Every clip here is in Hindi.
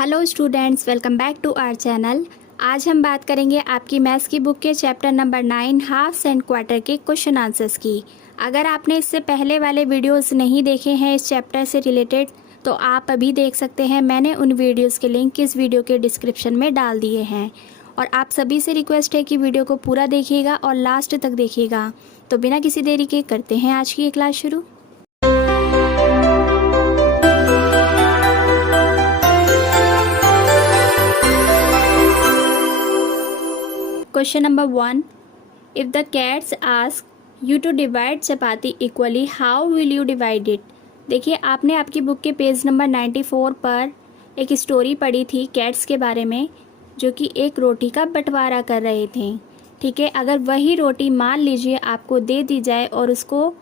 Hello students, welcome back to our channel. आज हम बात करेंगे आपकी मैथ्स की बुक के chapter number 9 halves and quarter के क्वेश्चन आंसर्स की। अगर आपने इससे पहले वाले वीडियोस नहीं देखे हैं इस चैप्टर से रिलेटेड तो आप अभी देख सकते हैं। मैंने उन वीडियोस के लिंक इस वीडियो के डिस्क्रिप्शन में डाल दिए हैं। और आप सभी से रिक्वेस्ट है कि वीडियो को पूरा देखिएगा और लास्ट तक देखिएगा। तो बिना किसी देरी के करते हैं आज की ये क्लास शुरू। Question number 1. If the cats ask you to divide chapati equally, how will you divide it? देखिए, आपने आपकी बुक के पेज नंबर 94 पर एक स्टोरी पढ़ी थी कैट्स के बारे में, जो कि एक रोटी का बंटवारा कर रहे थे। ठीक है, अगर वही रोटी मान लीजिए आपको दे दी जाए और उसको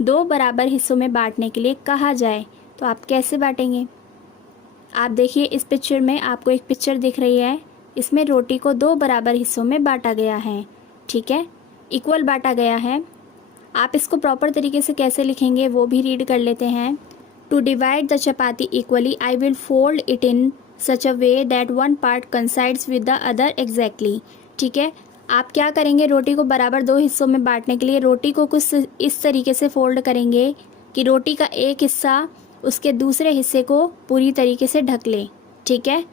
2 बराबर हिस्सों में बांटने के लिए कहा जाए तो आप कैसे बांटेंगे? आप देखिए, इस पिक्चर में आपको एक पिक्चर दिख रही है। इसमें रोटी को 2 बराबर हिस्सों में बांटा गया है। ठीक है, इक्वल बांटा गया है। आप इसको प्रॉपर तरीके से कैसे लिखेंगे वो भी रीड कर लेते हैं। To divide the chapati equally I will fold it in such a way that one part coincides with the other exactly. ठीक है, आप क्या करेंगे? रोटी को बराबर 2 हिस्सों में बांटने के लिए रोटी को कुछ इस तरीके से फोल्ड करेंगे कि रोटी का एक हिस्सा उसके दूसरे हिस्से को पूरी तरीके से ढक ले। ठीक है,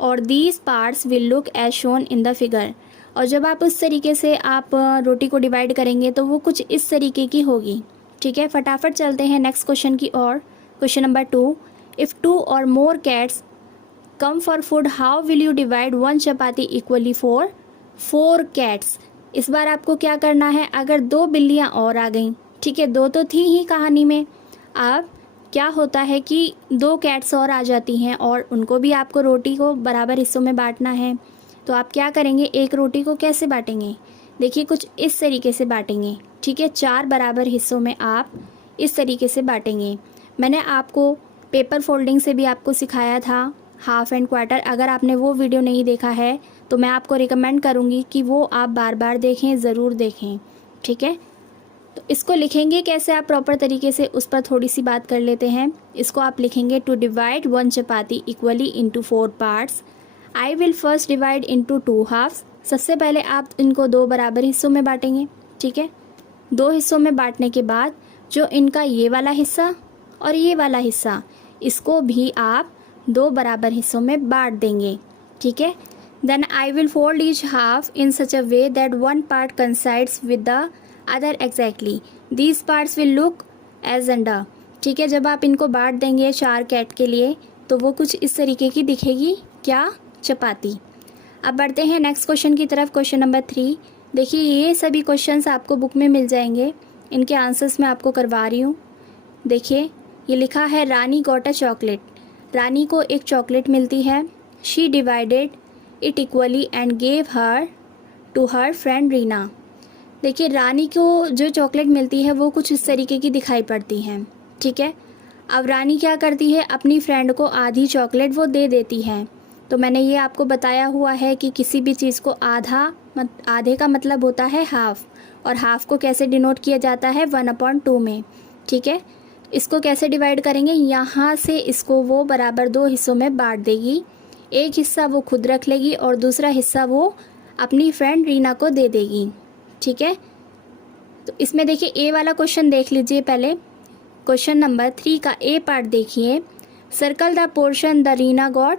और these parts will look as shown in the figure. और जब आप उस तरीके से आप रोटी को डिवाइड करेंगे तो वो कुछ इस तरीके की होगी। ठीक है, फटाफट चलते हैं नेक्स्ट क्वेश्चन की ओर। Question number 2. इफ़ 2 और more cats come for food how will you divide 1 chapati equally for 4 cats. इस बार आपको क्या करना है? अगर 2 बिल्लियाँ और आ गई, ठीक है, 2 तो थी ही कहानी में, अब क्या होता है कि 2 कैट्स और आ जाती हैं और उनको भी आपको रोटी को बराबर हिस्सों में बांटना है। तो आप क्या करेंगे? एक रोटी को कैसे बांटेंगे? देखिए, कुछ इस तरीके से बांटेंगे। ठीक है, 4 बराबर हिस्सों में आप इस तरीके से बांटेंगे। मैंने आपको पेपर फोल्डिंग से भी आपको सिखाया था हाफ एंड क्वार्टर। अगर आपने वो वीडियो नहीं देखा है तो मैं आपको रिकमेंड करूँगी कि वो आप बार बार देखें, ज़रूर देखें। ठीक है, तो इसको लिखेंगे कैसे आप प्रॉपर तरीके से, उस पर थोड़ी सी बात कर लेते हैं। इसको आप लिखेंगे to divide 1 chapati equally into 4 parts I will first divide into 2 halves. सबसे पहले आप इनको 2 बराबर हिस्सों में बांटेंगे। ठीक है, 2 हिस्सों में बांटने के बाद जो इनका ये वाला हिस्सा और ये वाला हिस्सा, इसको भी आप 2 बराबर हिस्सों में बांट देंगे। ठीक है, then I will fold each half in such a way that 1 part coincides with the other exactly these parts will look as अंडा। ठीक है, जब आप इनको बांट देंगे 4 कैट के लिए तो वो कुछ इस तरीके की दिखेगी, क्या? चपाती। अब बढ़ते हैं नेक्स्ट क्वेश्चन की तरफ। Question number 3. देखिए, ये सभी क्वेश्चंस आपको बुक में मिल जाएंगे। इनके आंसर्स मैं आपको करवा रही हूँ। देखिए, ये लिखा है रानी गॉट अ चॉकलेट। रानी को एक चॉकलेट मिलती है। She divided it equally and gave her to her friend Reena. देखिए, रानी को जो चॉकलेट मिलती है वो कुछ इस तरीके की दिखाई पड़ती हैं। ठीक है, अब रानी क्या करती है? अपनी फ्रेंड को आधी चॉकलेट वो दे देती है। तो मैंने ये आपको बताया हुआ है कि किसी भी चीज़ को आधे का मतलब होता है हाफ, और हाफ को कैसे डिनोट किया जाता है? 1/2 में। ठीक है, इसको कैसे डिवाइड करेंगे? यहाँ से इसको वो बराबर 2 हिस्सों में बांट देगी। एक हिस्सा वो खुद रख लेगी और दूसरा हिस्सा वो अपनी फ्रेंड रीना को दे देगी। ठीक है, तो इसमें देखिए ए वाला क्वेश्चन देख लीजिए पहले। क्वेश्चन नंबर 3 का ए पार्ट देखिए। Circle the portion the Reena got.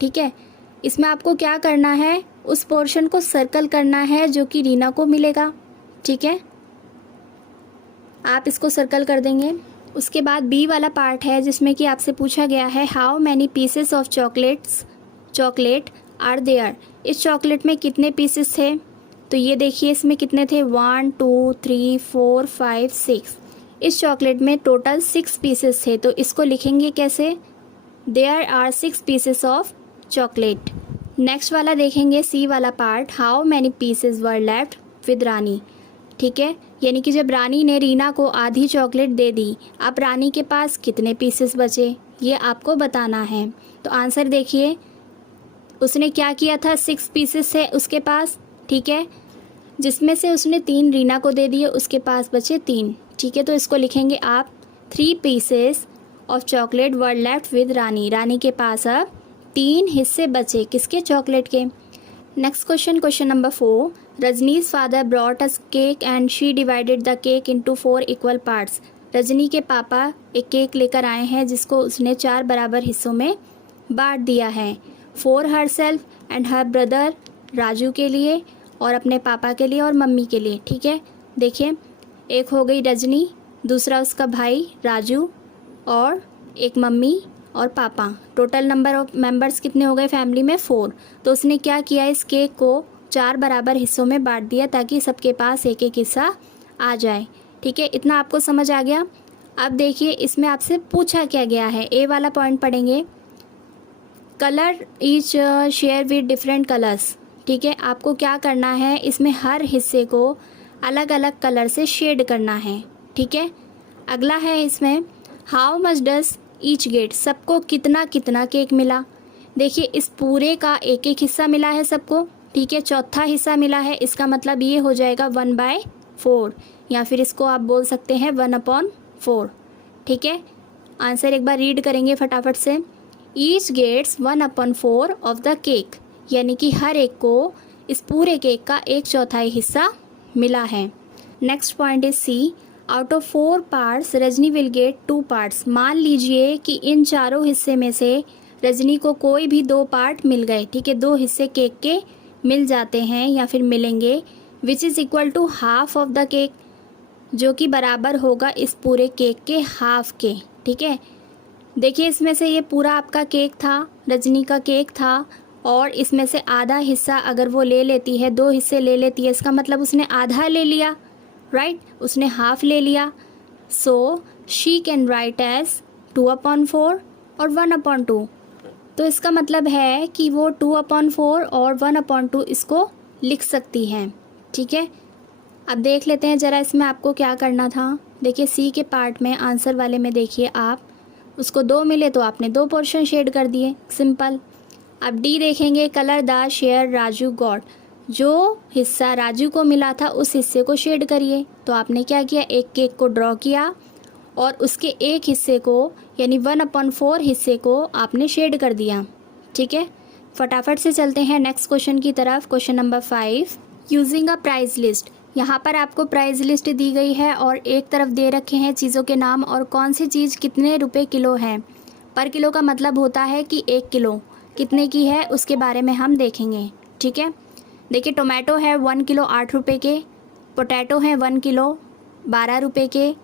ठीक है, इसमें आपको क्या करना है? उस पोर्शन को सर्कल करना है जो कि रीना को मिलेगा। ठीक है, आप इसको सर्कल कर देंगे। उसके बाद बी वाला पार्ट है जिसमें कि आपसे पूछा गया है how many pieces of chocolate are there. इस चॉकलेट में कितने पीसेस थे? तो ये देखिए, इसमें कितने थे? 1 2 3 4 5 6। इस चॉकलेट में टोटल 6 पीसेस थे। तो इसको लिखेंगे कैसे? There are 6 pieces of chocolate. Next वाला देखेंगे सी वाला part, how many pieces were left with Rani. ठीक है, यानी कि जब रानी ने रीना को आधी चॉकलेट दे दी, अब रानी के पास कितने पीसेस बचे ये आपको बताना है। तो आंसर देखिए, उसने क्या किया था? 6 पीसेस है उसके पास। ठीक है, जिसमें से उसने 3 रीना को दे दिए, उसके पास बचे 3। ठीक है, तो इसको लिखेंगे आप 3 pieces of chocolate were left with Rani. Rani के पास अब 3 हिस्से बचे किसके, चॉकलेट के। Next question, question number 4, Rajni's father brought us cake and she divided the cake into 4 equal parts. Rajni के पापा एक केक लेकर आए हैं जिसको उसने 4 बराबर हिस्सों में बांट दिया है। For her self and her brother, Raju के लिए और अपने पापा के लिए और मम्मी के लिए। ठीक है, देखिए एक हो गई रजनी, दूसरा उसका भाई राजू और एक मम्मी और पापा। टोटल नंबर ऑफ मेंबर्स कितने हो गए फैमिली में, 4। तो उसने क्या किया, इस केक को 4 बराबर हिस्सों में बांट दिया ताकि सबके पास एक एक हिस्सा आ जाए। ठीक है, इतना आपको समझ आ गया। अब देखिए इसमें आपसे पूछा क्या गया है, ए वाला पॉइंट पढ़ेंगे, colour each share with different colours. ठीक है, आपको क्या करना है, इसमें हर हिस्से को अलग अलग कलर से शेड करना है। ठीक है, अगला है इसमें how much does each get, सबको कितना कितना केक मिला। देखिए इस पूरे का एक एक हिस्सा मिला है सबको। ठीक है, चौथा हिस्सा मिला है, इसका मतलब ये हो जाएगा 1/4, या फिर इसको आप बोल सकते हैं 1/4। ठीक है, आंसर एक बार रीड करेंगे फटाफट से। Each gets 1/4 of the cake, यानी कि हर एक को इस पूरे केक का 1/4 हिस्सा मिला है। Next point is C, out of 4 parts Rajni will get 2 parts. मान लीजिए कि इन चारों हिस्से में से रजनी को कोई भी 2 पार्ट मिल गए। ठीक है, 2 हिस्से केक के मिल जाते हैं या फिर मिलेंगे, which is equal to half of the cake, जो कि बराबर होगा इस पूरे केक के हाफ के। ठीक है, देखिए इसमें से ये पूरा आपका केक था, रजनी का केक था, और इसमें से आधा हिस्सा अगर वो ले लेती है, 2 हिस्से ले लेती है, इसका मतलब उसने आधा ले लिया, राइट, उसने हाफ ले लिया। So she can write as 2/4 और 1/2। तो इसका मतलब है कि वो 2/4 और 1/2 इसको लिख सकती हैं। ठीक है, अब देख लेते हैं ज़रा इसमें आपको क्या करना था। देखिए सी के पार्ट में, आंसर वाले में देखिए आप, उसको 2 मिले तो आपने 2 पोर्शन शेड कर दिए, सिंपल। अब डी देखेंगे, colour the share Raju got, जो हिस्सा राजू को मिला था उस हिस्से को शेड करिए। तो आपने क्या किया, एक केक को ड्रॉ किया और उसके एक हिस्से को यानी 1/4 हिस्से को आपने शेड कर दिया। ठीक है, फटाफट से चलते हैं नेक्स्ट क्वेश्चन की तरफ। Question number 5, using a price list. यहाँ पर आपको प्राइस लिस्ट दी गई है और एक तरफ दे रखे हैं चीज़ों के नाम और कौन सी चीज़ कितने रुपए किलो है। पर किलो का मतलब होता है कि 1 किलो कितने की है उसके बारे में हम देखेंगे। ठीक है, देखिए टोमेटो है 1 किलो 8 रुपये के, पोटैटो है 1 किलो 12 रुपये के,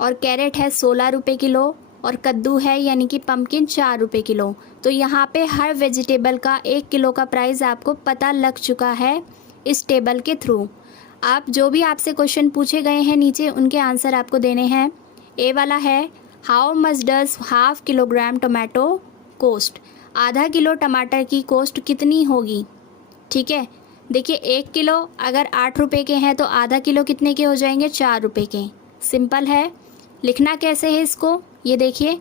और कैरेट है 16 रुपये किलो, और कद्दू है यानी कि पम्पकिन 4 रुपये किलो। तो यहाँ पे हर वेजिटेबल का 1 किलो का प्राइस आपको पता लग चुका है इस टेबल के थ्रू। आप जो भी आपसे क्वेश्चन पूछे गए हैं नीचे उनके आंसर आपको देने हैं। ए वाला है how much does half kilogram tomato cost, आधा किलो टमाटर की कोस्ट कितनी होगी। ठीक है, देखिए 1 किलो अगर 8 रुपये के हैं तो आधा किलो कितने के हो जाएंगे, 4 रुपये के। सिंपल है, लिखना कैसे है इसको, ये देखिए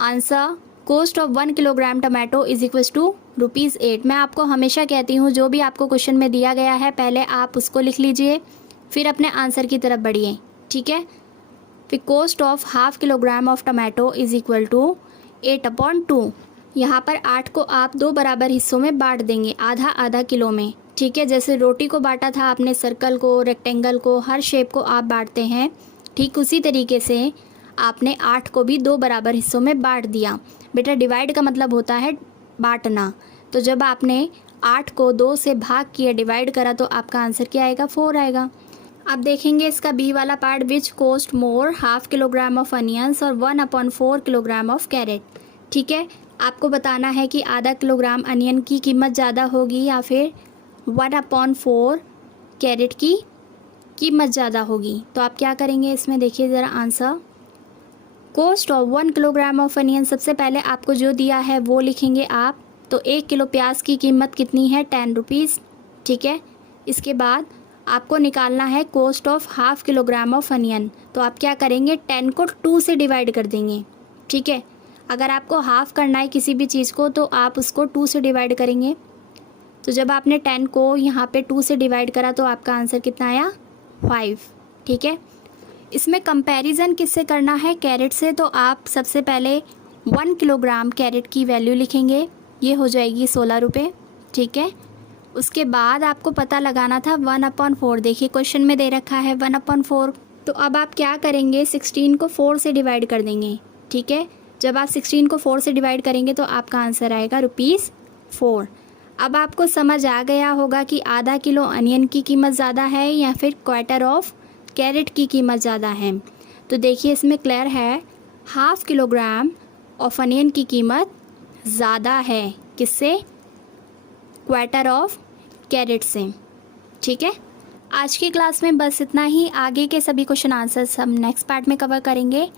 answer, cost of 1 kilogram tomato is equals to ₹8। मैं आपको हमेशा कहती हूँ जो भी आपको क्वेश्चन में दिया गया है पहले आप उसको लिख लीजिए, फिर अपने आंसर की तरफ बढ़िए। ठीक है, फिर cost of half kilogram of tomato is equal to 8/2। यहाँ पर 8 को आप 2 बराबर हिस्सों में बांट देंगे, आधा आधा किलो में। ठीक है, जैसे रोटी को बांटा था आपने, सर्कल को, रेक्टेंगल को, हर शेप को आप बांटते हैं, ठीक उसी तरीके से आपने 8 को भी 2 बराबर हिस्सों में बांट दिया। बेटा डिवाइड का मतलब होता है बांटना, तो जब आपने 8 को 2 से भाग किया, डिवाइड करा, तो आपका आंसर क्या आएगा, 4 आएगा। अब देखेंगे इसका बी वाला part, which cost more half kilogram of onions और 1/4 किलोग्राम ऑफ कैरेट। ठीक है, आपको बताना है कि आधा किलोग्राम अनियन की कीमत ज़्यादा होगी या फिर 1/4 कैरेट की कीमत ज़्यादा होगी। तो आप क्या करेंगे इसमें, देखिए ज़रा answer, cost of 1 kilogram of onion, सबसे पहले आपको जो दिया है वो लिखेंगे आप। तो 1 किलो प्याज की कीमत कितनी है, 10 रुपीज़। ठीक है, इसके बाद आपको निकालना है cost of half kilogram of onion. तो आप क्या करेंगे, 10 को 2 से डिवाइड कर देंगे। ठीक है, अगर आपको हाफ़ करना है किसी भी चीज़ को तो आप उसको 2 से डिवाइड करेंगे। तो जब आपने 10 को यहाँ पे 2 से डिवाइड करा तो आपका आंसर कितना आया, 5। ठीक है, इसमें कंपैरिजन किससे करना है, कैरेट से। तो आप सबसे पहले 1 किलोग्राम कैरेट की वैल्यू लिखेंगे ये हो जाएगी 16 रुपये, ठीक है। उसके बाद आपको पता लगाना था 1/4। देखिए क्वेश्चन में दे रखा है 1/4। तो अब आप क्या करेंगे, 16 को 4 से डिवाइड कर देंगे, ठीक है। जब आप 16 को 4 से डिवाइड करेंगे तो आपका आंसर आएगा ₹4। अब आपको समझ आ गया होगा कि आधा किलो अनियन की कीमत ज़्यादा है या फिर क्वार्टर ऑफ कैरेट की कीमत ज़्यादा है। तो देखिए इसमें क्लियर है, ½ किलोग्राम ऑफ अनियन की कीमत ज़्यादा है किससे, क्वार्टर ऑफ कैरेट से, ठीक है। आज की क्लास में बस इतना ही। आगे के सभी क्वेश्चन आंसर्स हम नेक्स्ट पार्ट में कवर करेंगे।